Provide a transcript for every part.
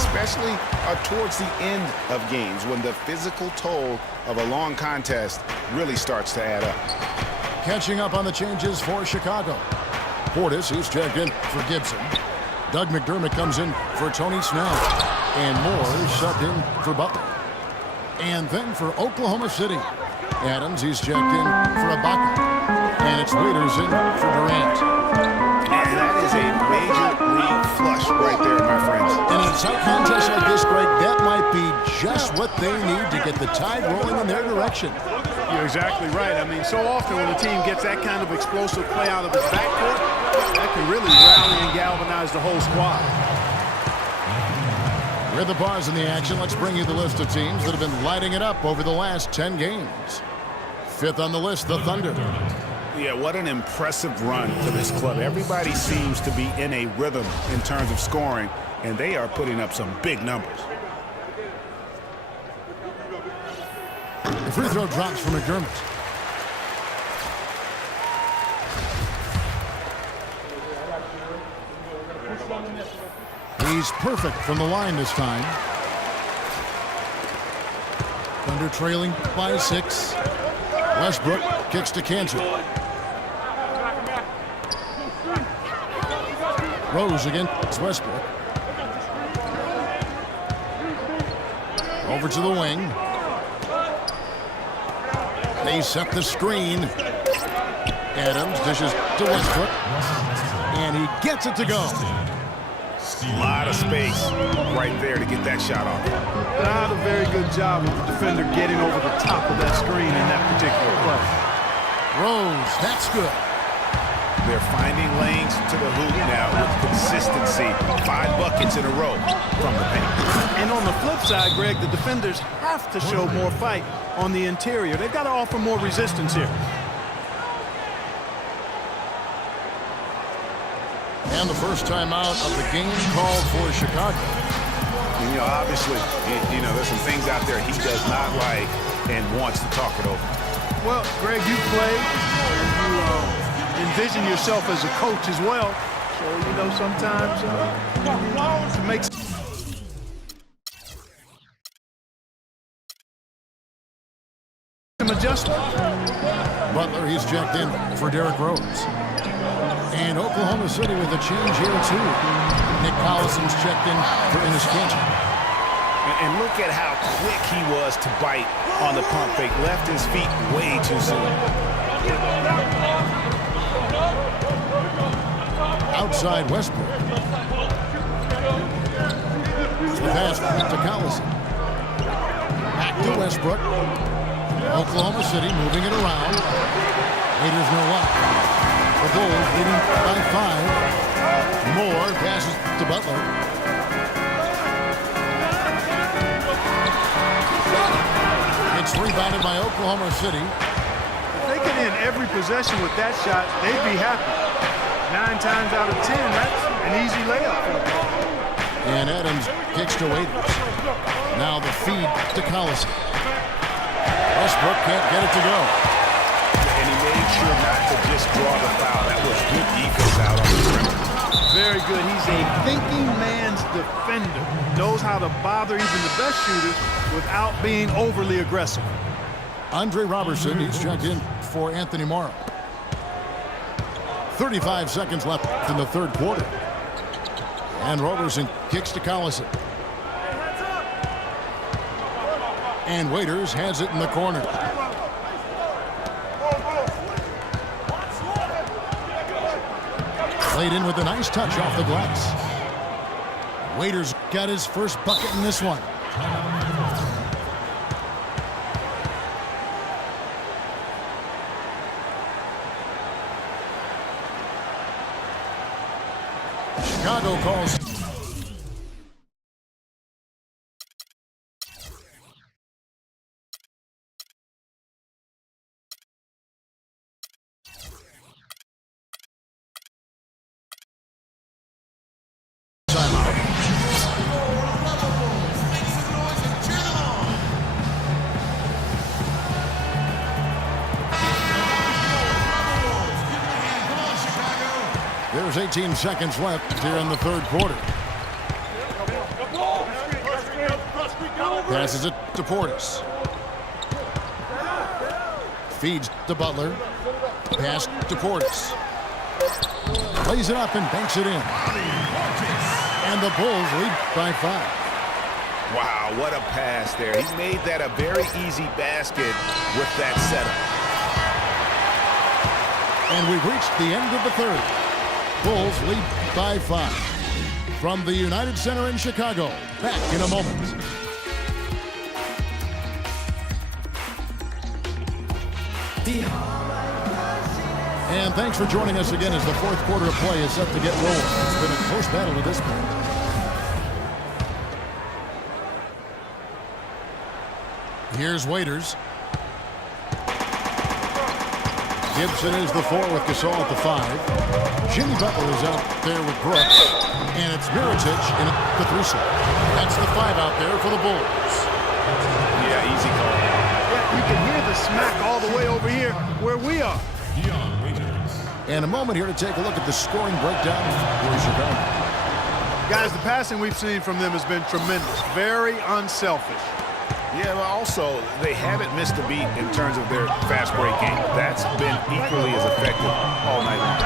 especially towards the end of games when the physical toll of a long contest really starts to add up. Catching up on the changes for Chicago. Portis, he's checked in for Gibson. Doug McDermott comes in for Tony Snell. And Moore subbed in for Butler. And then for Oklahoma City, Adams, he's checked in for Ibaka. And it's Waiters in for Durant. And that is a major league flush right there, my friends. And in a tight contest like this, Greg, that might be just what they need to get the tide rolling in their direction. You're exactly right. I mean, so often when a team gets that kind of explosive play out of its backcourt, that can really rally and galvanize the whole squad. With the pause in the action, let's bring you the list of teams that have been lighting it up over the last 10 games. Fifth on the list, the Thunder. Yeah, what an impressive run for this club. Everybody seems to be in a rhythm in terms of scoring, and they are putting up some big numbers. The free throw drops for McDermott. He's perfect from the line this time. Thunder trailing by 6. Westbrook kicks to Cantor. Rose against Westbrook. Over to the wing. They set the screen. Adams dishes to Westbrook. And he gets it to go. A lot of space right there to get that shot off. Not a very good job of the defender getting over the top of that screen in that particular play. Rose, that's good. They're finding lanes to the hoop now with consistency. 5 buckets in a row from the paint. And on the flip side, Greg, the defenders have to show more fight on the interior. They've got to offer more resistance here. And the first time out of the game called for Chicago. You know, obviously, you know, there's some things out there he does not like and wants to talk it over. Well, Greg, you play, and you envision yourself as a coach as well. So, you know, sometimes to make some adjustment. Butler, he's checked in for Derrick Rose. And Oklahoma City with a change here, too. Nick Collison's checked in for Enes Kanter. And look at how quick he was to bite on the pump fake. Left his feet way too soon. Outside Westbrook. The pass to Collison. Back to Westbrook. Oklahoma City moving it around. Raiders no luck. The Bulls leading by 5. Moore passes to Butler. It's rebounded by Oklahoma City. If they get in every possession with that shot, they'd be happy. 9 times out of 10, that's an easy layup for them. And Adams kicks to Waiters. Now the feed to Collison. Westbrook can't get it to go. And he made sure not to just draw the foul. That was good defense out on the perimeter. Very good. He's a thinking man's defender. Knows how to bother even the best shooters without being overly aggressive. Andre Robertson, he's checked in for Anthony Morrow. 35 seconds left in the third quarter. And Robertson kicks to Collison. And Waiters has it in the corner. Played in with a nice touch off the glass. Waiters got his first bucket in this one. Chicago calls. There's 18 seconds left here in the third quarter. Passes it to Portis. Feeds to Butler. Pass to Portis. Lays it up and banks it in. And the Bulls lead by 5. Wow, what a pass there. He made that a very easy basket with that setup. And we've reached the end of the third. Bulls lead by 5. From the United Center in Chicago, back in a moment. And thanks for joining us again as the fourth quarter of play is set to get rolling. It's been a close battle to this point. Here's Waiters. Gibson is the 4 with Gasol at the 5. Jimmy Butler is out there with Brooks. And it's Mirotic in the 3 slot. That's the 5 out there for the Bulls. Yeah, easy call. Yeah, you can hear the smack all the way over here where we are. And a moment here to take a look at the scoring breakdown for Chicago. Guys, the passing we've seen from them has been tremendous. Very unselfish. Yeah, but also, they haven't missed a beat in terms of their fast break game. That's been equally as effective all night long.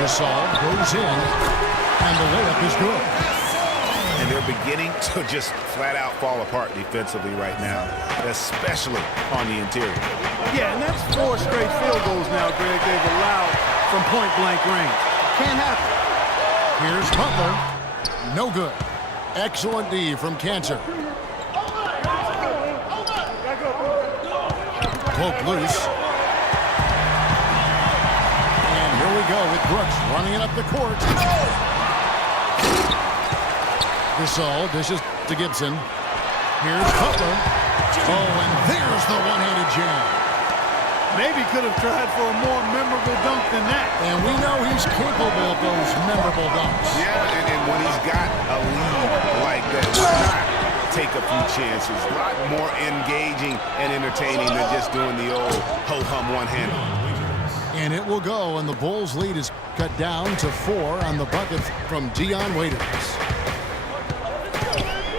Gasol goes in, and the layup is good. And they're beginning to just flat out fall apart defensively right now, especially on the interior. Yeah, and that's 4 straight field goals now, Greg, they've allowed from point-blank range. Can't happen. Here's Butler. No good. Excellent D from Cantor. Poke loose. And here we go with Brooks running it up the court. Gasol dishes to Gibson. Here's Butler. Oh, and there's the one-handed jam. Maybe could have tried for a more memorable dunk than that. And we know he's capable of those memorable dunks. Yeah, and when he's got a lead like that, why not take a few chances? A lot more engaging and entertaining than just doing the old ho-hum one-hander. And it will go, and the Bulls' lead is cut down to 4 on the bucket from Dion Waiters.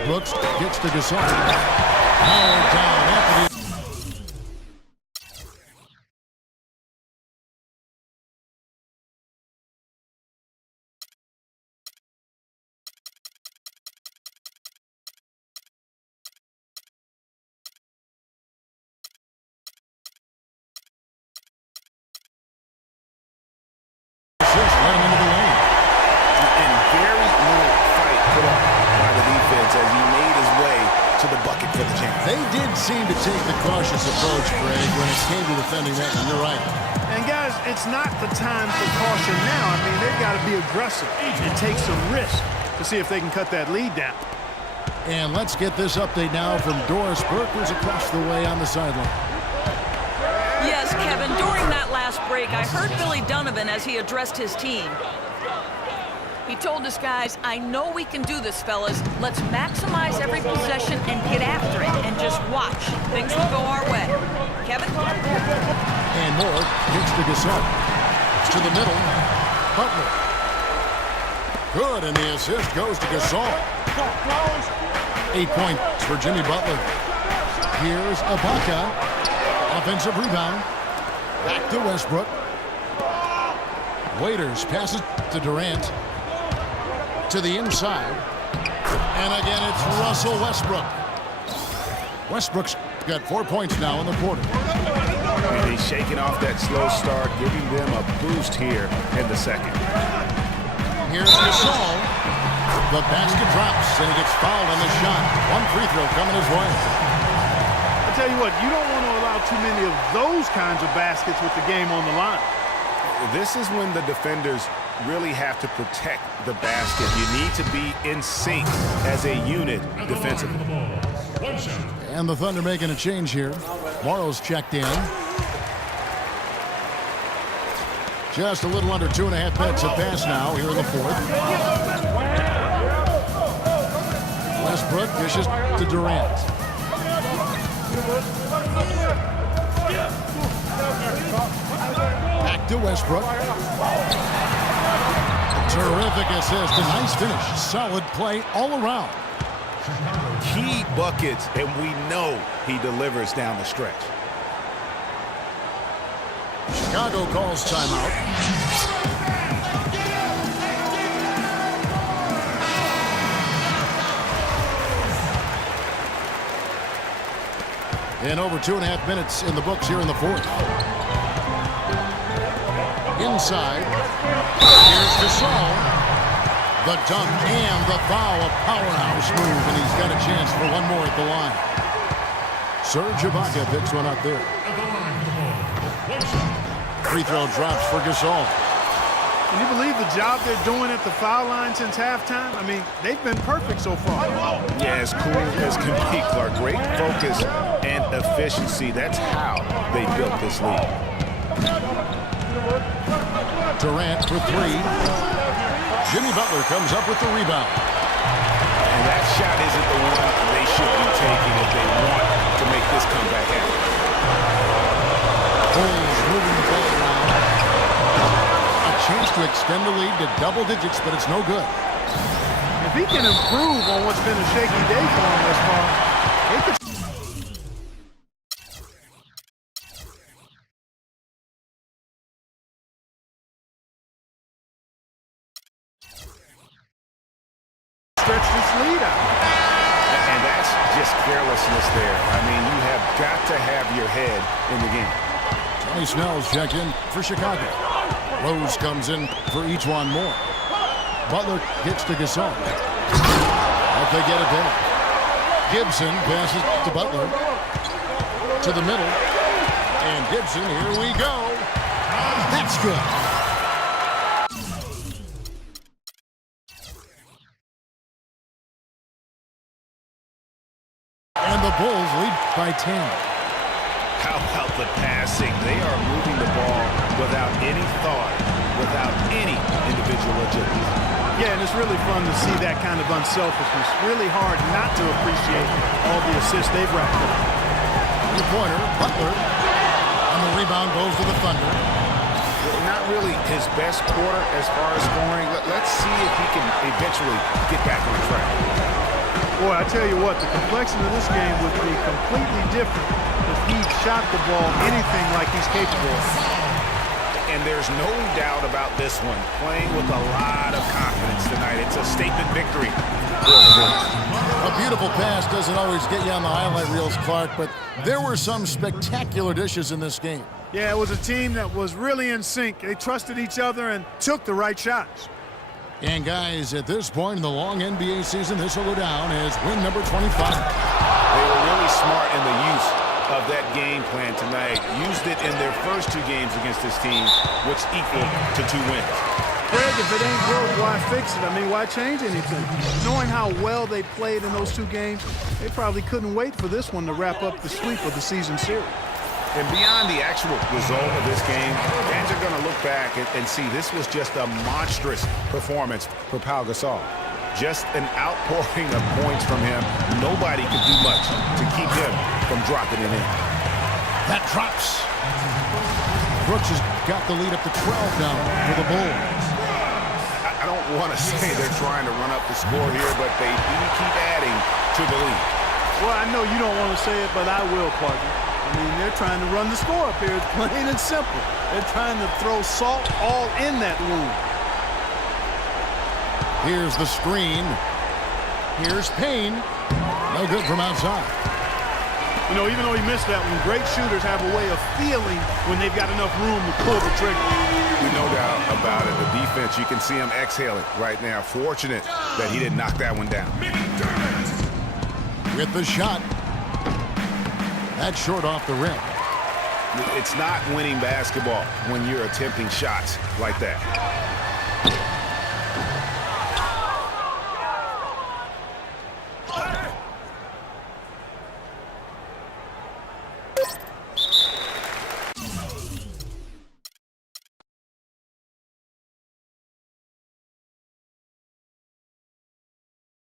Brooks gets to Gasol. Powered down after the... They did seem to take the cautious approach, Greg, when it came to defending that, and you're right. And guys, it's not the time for caution now. I mean, they've got to be aggressive and take some risk to see if they can cut that lead down. And let's get this update now from Doris Burke, who's across the way on the sideline. Yes, Kevin, during that last break, I heard Billy Donovan as he addressed his team. He told his guys, I know we can do this, fellas. Let's maximize every possession and get after it and just watch. Things will go our way. Kevin? And Moore gets to Gasol. To the middle. Butler. Good, and the assist goes to Gasol. 8 points for Jimmy Butler. Here's Ibaka. Offensive rebound. Back to Westbrook. Waiters passes to Durant. To the inside. And again, it's Russell Westbrook. Westbrook's got 4 points now in the quarter. And he's shaking off that slow start, giving them a boost here in the second. Here's Gasol. The basket drops, and he gets fouled on the shot. 1 free throw coming his way. I tell you what, you don't want to allow too many of those kinds of baskets with the game on the line. This is when the defenders really have to protect the basket. You need to be in sync as a unit defensively. And the Thunder making a change here. Morrow's checked in. Just a little under 2.5 minutes have passed now here in the fourth. Westbrook dishes to Durant. Back to Westbrook. Terrific assist. A nice finish. Solid play all around. Key buckets, and we know he delivers down the stretch. Chicago calls timeout. And over 2.5 minutes in the books here in the fourth. Inside. Here's Gasol. The dunk and the foul. A powerhouse move, and he's got a chance for one more at the line. Serge Ibaka picks one up there. Free throw drops for Gasol. Can you believe the job they're doing at the foul line since halftime? I mean, they've been perfect so far. Yeah, as cool as can be, Clark. Great focus and efficiency. That's how they built this lead. Durant for three. Jimmy Butler comes up with the rebound. And that shot isn't the one they should be taking if they want to make this comeback happen. Bulls moving the ball around. A chance to extend the lead to double digits, but it's no good. If he can improve on what's been a shaky day for him thus far, they could. Stretch this lead out. And that's just carelessness there. I mean, you have got to have your head in the game. Tony Snell's checked in for Chicago. Rose comes in for each one more. Butler gets to Gasol. Hope they get it back. Gibson passes to Butler. To the middle. And Gibson, here we go. That's good. And the Bulls lead by 10. How about the passing? They are moving the ball without any thought, without any individual agility. Yeah, and it's really fun to see that kind of unselfishness. Really hard not to appreciate all the assists they've racked up. Three-pointer, Butler. And the rebound goes to the Thunder. Not really his best quarter as far as scoring. Let's see if he can eventually get back on track. Boy, I tell you what, the complexion of this game would be completely different if he shot the ball anything like he's capable of. And there's no doubt about this one. Playing with a lot of confidence tonight. It's a statement victory. A beautiful pass doesn't always get you on the highlight reels, Clark, but there were some spectacular dishes in this game. Yeah, it was a team that was really in sync. They trusted each other and took the right shots. And guys, at this point in the long NBA season, this will go down as win number 25. They were really smart in the use of that game plan tonight. Used it in their first two games against this team, which equaled to 2 wins. Craig, if it ain't broke, why fix it? I mean, why change anything? Knowing how well they played in those 2 games, they probably couldn't wait for this one to wrap up the sweep of the season series. And beyond the actual result of this game, fans are going to look back and see this was just a monstrous performance for Pau Gasol. Just an outpouring of points from him. Nobody could do much to keep him from dropping it in. That drops. Brooks has got the lead up to 12 now for the Bulls. I don't want to say they're trying to run up the score here, but they do keep adding to the lead. Well, I know you don't want to say it, but I will, partner. I mean, they're trying to run the score up here. It's plain and simple. They're trying to throw salt all in that wound. Here's the screen. Here's Payne. No good from outside. You know, even though he missed that one, great shooters have a way of feeling when they've got enough room to pull the trigger. No doubt about it. The defense, you can see him exhaling right now. Fortunate that he didn't knock that one down. With the shot. That's short off the rim. It's not winning basketball when you're attempting shots like that.